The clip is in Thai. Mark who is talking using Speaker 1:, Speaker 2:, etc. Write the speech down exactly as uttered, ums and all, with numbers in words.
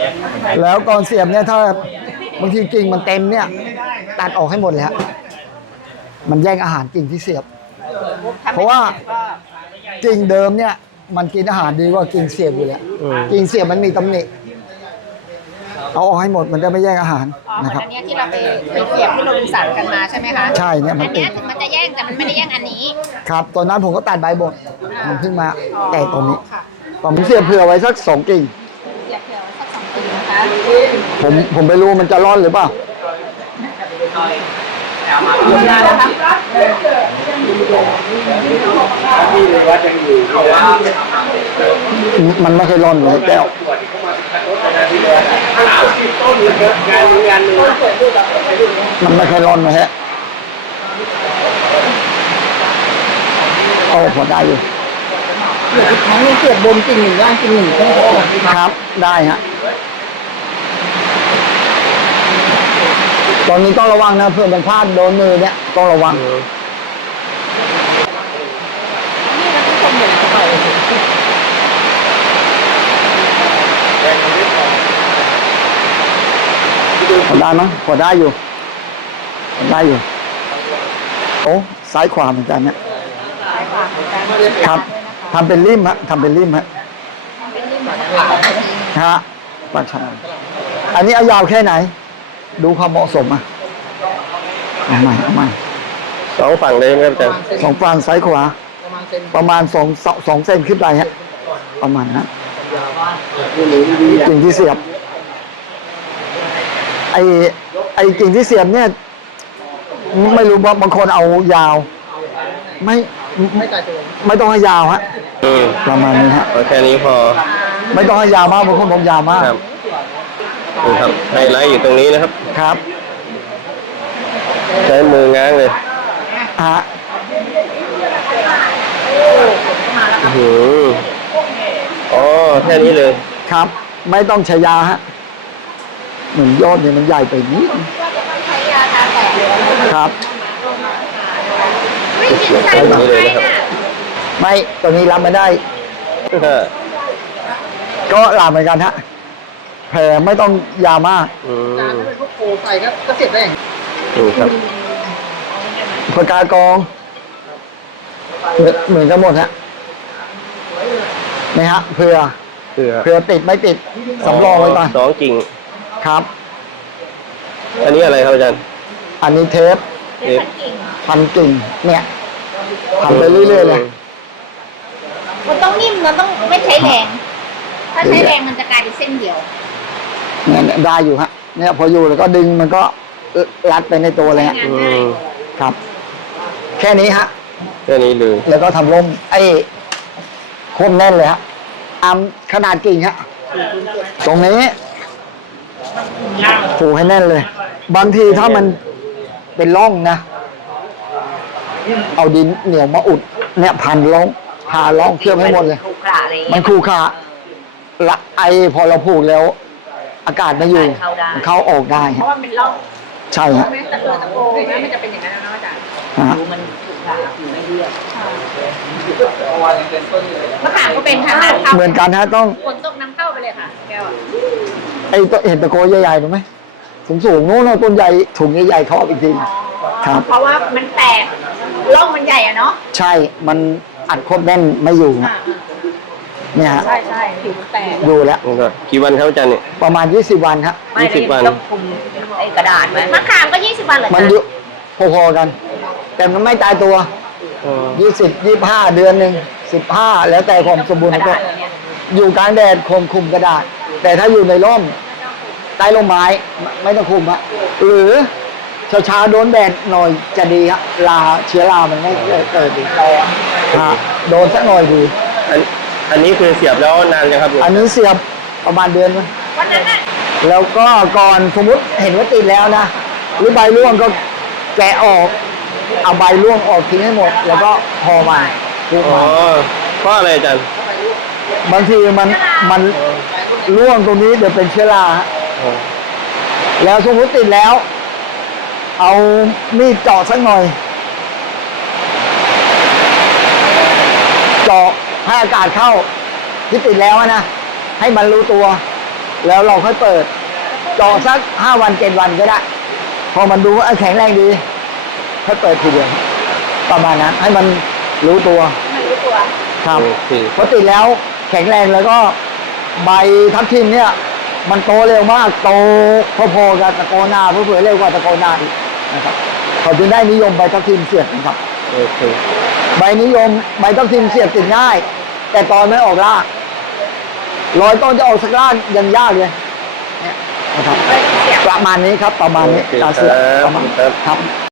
Speaker 1: แล้วก่อนเสียบเนี่ยถ้าบางทีกิ่งมันเต็มเนี่ยตัดออกให้หมดเลยฮะมันแย่งอาหารกิ่งที่เสียบเพราะว่ากิ่งเดิมเนี่ยมันกินอาหารดีกว่ากิ่งเสียบอยู่แล้วกิ่งเสียบมันมีตำหนิเอาออกให้หมดมันจะไม่แย่งอาหารนะครับ
Speaker 2: อันนี้ที่เราไปไปเสียบที่โรบินสันกันมาใช่ไหมคะ
Speaker 1: ใช่เนี่ยมัน
Speaker 2: อันนี้ถึงมันจะแย่งแต่มันไม่ได้แย่งอันนี้
Speaker 1: ครับตอนนั้นผมก็ตัดใบบดมันเพิ่งมาแตกตรงนี้ผมเสียบเผื่อไว้สักสองกิ่ง
Speaker 2: เสียบเผื่อไว้สักสองกิ่งนะคะ
Speaker 1: ผมผมไปรู้มันจะร่อนหรือเปล่ามันไม่เคยร่อนเลยแก้วมันไม่เคยร่อนเลยฮะโอ้พอได้อยู่ทั้งนี้เสียบบนกิ่งหนึ่งล่างกิ่งหนึ่งครับได้ฮะตอนนี้ต้องระวังนะเพื่อนมันพลาดโดนมือเนี่ยต้องระวังพอได้มั้งพอได้อยู่พอได้อยู่โอ้ซ้ายขวาเหมือนกันเนี่ย
Speaker 2: ซ้ายขวาเหมือนกัน
Speaker 1: ครับทำเป็นริมฮะทำเป็นริมฮะ
Speaker 2: ทำเป็นริมเหมือนขวา
Speaker 1: ฮะปัจจุบันอันนี้เอายาวแค่ไหนดูความเหมาะสมอ่ะเอาใหม่เอาใหม่
Speaker 3: สองฝั่งเลยครับอาจารย์
Speaker 1: สองฝั่งซ้ายขวาประมาณสองสองเซนขึ้นไปฮะประมาณนั้นกิ่งที่เสียบไอไอกิ่งที่เสียบเนี่ยไม่รู้ว่าบางคนเอายาวไม่ไม่ต้องให้ยาวฮะประมาณนี้ฮะ
Speaker 3: แค่นี้พอ
Speaker 1: ไม่ต้องให้ยาวมากบางคนผมยาวมาก
Speaker 3: ครับครับไฮไลท์อยู่ตรงนี้นะครับ
Speaker 1: ครับ
Speaker 3: ใช้มือง้างเลย
Speaker 1: ฮะ
Speaker 3: หืออ๋อแค่นี้เลย
Speaker 1: ครับไม่ต้องใช้ยาฮะเหมือนยอดเนี่ยมันใหญ่ไปนิด
Speaker 2: ใช้ยาทาแผล
Speaker 1: ครับ
Speaker 2: ไม่กินใส่ลงไปน่ะ
Speaker 1: ไม่ตัวนี้รับไม่ได้ก็ลาเหมือนกันฮะแผลไม่ต้องยาวมาก
Speaker 3: การถ้าเป็นพวกโค
Speaker 1: ใส่ก็ก็เสร็จได้
Speaker 3: ครับ
Speaker 1: ปากกากองเหมือนกันหมดฮะนี่ฮะเผื่อ
Speaker 3: เผื่อ
Speaker 1: เผื่อติดไม่ติดสำรองไว้ก่อน
Speaker 3: สองกิ่ง
Speaker 1: ครับ
Speaker 3: อันนี้อะไรครับอาจารย์
Speaker 1: อันนี้เทป
Speaker 3: เทป
Speaker 1: พันกิ่งเนี่ยทำไปเรื่อยๆเลย
Speaker 2: มันต้องนิ่มมันต้องไม่ใช้แรงถ้าใช้แรงมันจะกลายเป็นเส้นเดียว
Speaker 1: เนี่ยได้อยู่ฮะเนี่ยพออยู่แล้วก็ดึงมันก็รัดไปในตัวเลยฮะครับ แค่นี้ฮะ
Speaker 3: แค่นี้เลย
Speaker 1: แล้วก็ทำร่มไอ้โค้มแน่นเลยฮะตามขนาดกิ่งฮะตรงนี้ผูกให้แน่นเลยบางทีถ้ามันเป็นร่องนะเอาดินเหนียวมาอุดเนี่ยพันร่องผ่าร่องเคลือบให้หมดเลยมันคูขาละไอพอเราผูกแล้วอากาศไม่อยู่มันเข้าออกได้
Speaker 2: เพราะว่าเป็นร่อง
Speaker 1: ใช่ฮะ
Speaker 2: ตะโกตะโกนะมันจะเป็นอย่างนั้นนะอาจารย์ดูมันถูกขาอยู่ไม่เรียบมะขามก็เป็นค่ะ
Speaker 1: เหมือนกันฮะต้อง
Speaker 2: ฝนตกน้ำเข้าไปเลยค่ะแก้ว
Speaker 1: ไอ้ตัวเห็นตะโกใหญ่ๆถูกไหมสูงสูงโน้นต้นใหญ่ถุงใหญ่ๆเขาเอาอีกที
Speaker 2: ครับเพราะว่ามันแตกร่องมันใหญ่อะเนาะ
Speaker 1: ใช่มันอัดครบแน่นไม่อยู่เนี่ยฮะ
Speaker 2: ใช่ใช่ผิวแตก
Speaker 1: ดูแล้ว
Speaker 3: กี่วันครับอาจารย์เนี่ย
Speaker 1: ประมาณยี่สิบวันครับ
Speaker 3: ยี่สิบวัน
Speaker 2: ต้องคุมไอ้กระดาษไหมมะขามก็ยี่สิบวันเหรอ
Speaker 1: มันอยู่พอๆกันแต่มันไม่ตายตัวยี่สิบยี่ห้าเดือนหนึ่งสิบห้าแล้วแต่ความสมบูรณ์ก็อยู่กลางแดดคมคุมกระดาษแต่ถ้าอยู่ในร่มใต้ร่มไม้ไม่ต้องคุมฮะหรือเช้าๆโดนแดดหน่อยจะดีฮะลาเชื้อรามันไม่เกิดดีฮะโดนสักหน่อยดี
Speaker 3: อันนี้คือเสียบแล้วนานเลยครับ
Speaker 1: อันนี้เสียบประมาณเดือนนึง
Speaker 2: วันนั้นน่ะ
Speaker 1: แล้วก็ก่อนสมมติเห็นว่าติดแล้วนะหรือใบร่วงก็แกะออกเอาใบร่วงออกทิ้งให้หมดแล้วก็พอมา
Speaker 3: อ๋อเพราะอะไรอาจารย์
Speaker 1: บางทีมันมันร่วงตรงนี้เดี๋ยวเป็นเชื้อราแล้วสมมติติดแล้วเอามีดเจาะสักหน่อยเจาะให้อากาศเข้าที่ติดแล้วนะให้มันรู้ตัวแล้วเราค่อยเปิดจองสักห้าวันเจ็ดวันก็ได้ พอมันดูว่าเอ้ยแข็งแรงดีค่อยเปิดทีเดียวประมาณนั้นให้มันรู้ตัว
Speaker 2: ไม่รู้ตัว
Speaker 1: ครับ
Speaker 3: โอเค
Speaker 1: พอติดแล้วแข็งแรงแล้วก็ใบทับทิมเนี่ย มันโตเร็วมากโตพอๆกับตะโกนาเพื่อๆเร็วกว่าตะโกนาอีกนะครับเขาจึงได้นิยมใบทับทิมเสียบนะครับ
Speaker 3: โอเค
Speaker 1: ใบนิยมใบทับทิมเสียบติดง่าย แต่ตอนไม่ออกรากร้อยต้นจะออกสักรากยังยากเลยเนี่ยนะครับ
Speaker 2: เสียบ
Speaker 1: ประมาณนี้ครับประมาณนี้
Speaker 3: โอเค
Speaker 1: การเสียบ
Speaker 3: ครับ
Speaker 1: ประมาณ
Speaker 3: ครับ
Speaker 1: ครับ